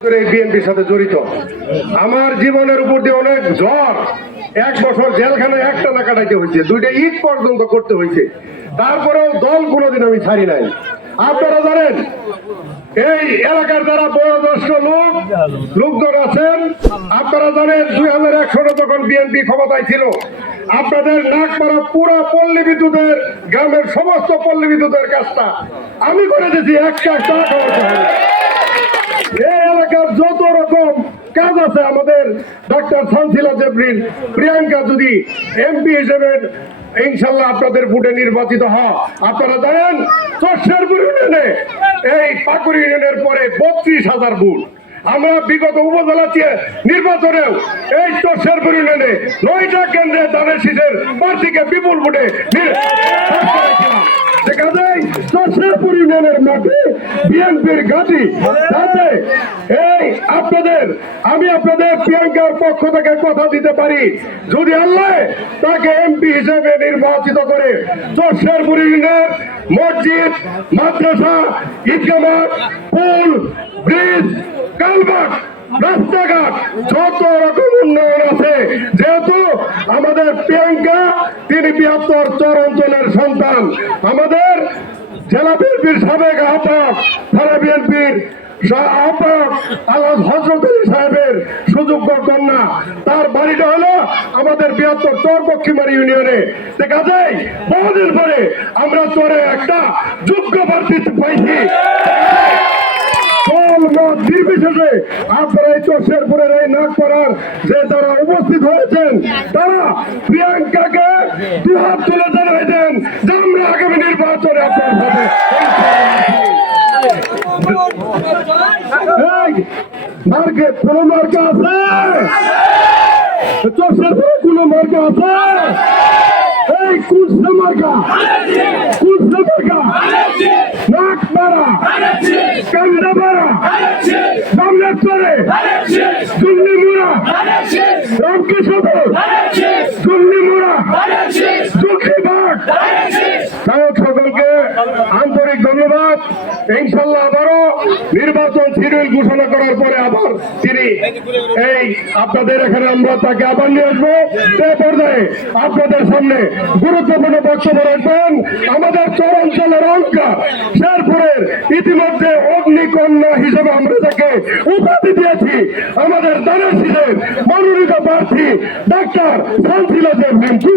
বিএনপির সাথে জড়িত। আমার জীবনের উপর দিয়ে অনেক ঝড় এক বছর জেলখানায় একটা না কাটাইতে হয়েছে, দুইটা ঈদ পর্যন্ত করতে হয়েছে। তারপরেও দল কোনোদিন আমি ছাড়ি নাই। আপনারা জানেন, এই এলাকার যারা বয়োজ্যেষ্ঠ লোক, লোকজন আছেন, আপনারা জানেন দুই হাজার এক সালে যখন বিএনপি ক্ষমতায় ছিল, আপনাদের নাকপাড়া পুরো পল্লী বিদ্যুতের, গ্রামের সমস্ত পল্লী বিদ্যুতের কাজটা আমি করে দিয়েছি একটা একটা খাওয়াতে হবে এই এলাকার যত রকম কাজ আছে আমাদের ডক্টর সানসিলা জেবরিন। প্রিয়াঙ্কা যদি এমপি হিসেবে ইনশাল্লাহ আপনাদের ভোটে নির্বাচিত হয় আপনারা জানেন চর্ষেরপুর ইউনিয়নে এই পাকুর ইউনিয়নের পরে বত্রিশ হাজার ভোট। আমরা বিগত উপজেলা নির্বাচনেও এই চর্ষেরপুর ইউনিয়নে নয়টা কেন্দ্রে দানের শীষের প্রার্থীকে বিপুল ভোটে চর্ষেরপুর ইউনিয়নের মাঠে বিএনপির ঘাঁটি। যাতে এই আপনাদের, আমি আপনাদের প্রিয়াঙ্কার পক্ষ থেকে কথা দিতে পারি। যদি আল্লাহ তাকে এমপি হিসেবে নির্বাচিত করে চর্ষেরপুর ইউনিয়নের মসজিদ, মাদ্রাসা ঈদগা মাঠ পুল, ব্রিজ কালভার্ট রাস্তাঘাট, যত রকম উন্নয়ন আছে, যেহেতু আমাদের প্রিয়াঙ্কা, তিনি বৃহত্তর চর অঞ্চলের সন্তান। আমাদের জেলা বিএনপির সাবেক আহ্বায়ক থানা বিএনপির সাহেবের কন্যা। তার বাড়িটা হলো আমাদের বৃহত্তর চর পক্ষিমারি ইউনিয়নে যায়, বহুদিন পরে আমরা চরে একটা যোগ্য প্রার্থী পাইছি। করার যে তারা উপস্থিত হয়েছেন, তারা প্রিয়াঙ্কাকে দুহাত তুলে জানাইছেন যে আগামী নির্বাচনে আপনার সাথে এই, মার্কে কোন মার্কা আছে? চর্ষেরপুরে কোন মার্কা আছে? এই কুলসে মার্কা। কুলসে মার্কা। নাক মারা। কান্দা মারা। ইনশাল্লাহ নির্বাচন ঘোষণা করার পরে আবার এই আপনাদের এখানে আমরা নিয়ে আসব। আপনাদের সামনে গুরুত্বপূর্ণ বক্তব্য রাখবেন। আমাদের চরাঞ্চলের অঙ্কার শেরপুরের ইতিমধ্যে অগ্নিকন্যা হিসেবে আমরা তাকে উপাধি দিয়েছি। আমাদের দানের মনোনীত প্রার্থী ডাক্তার শান্তিলাজের মিন্টু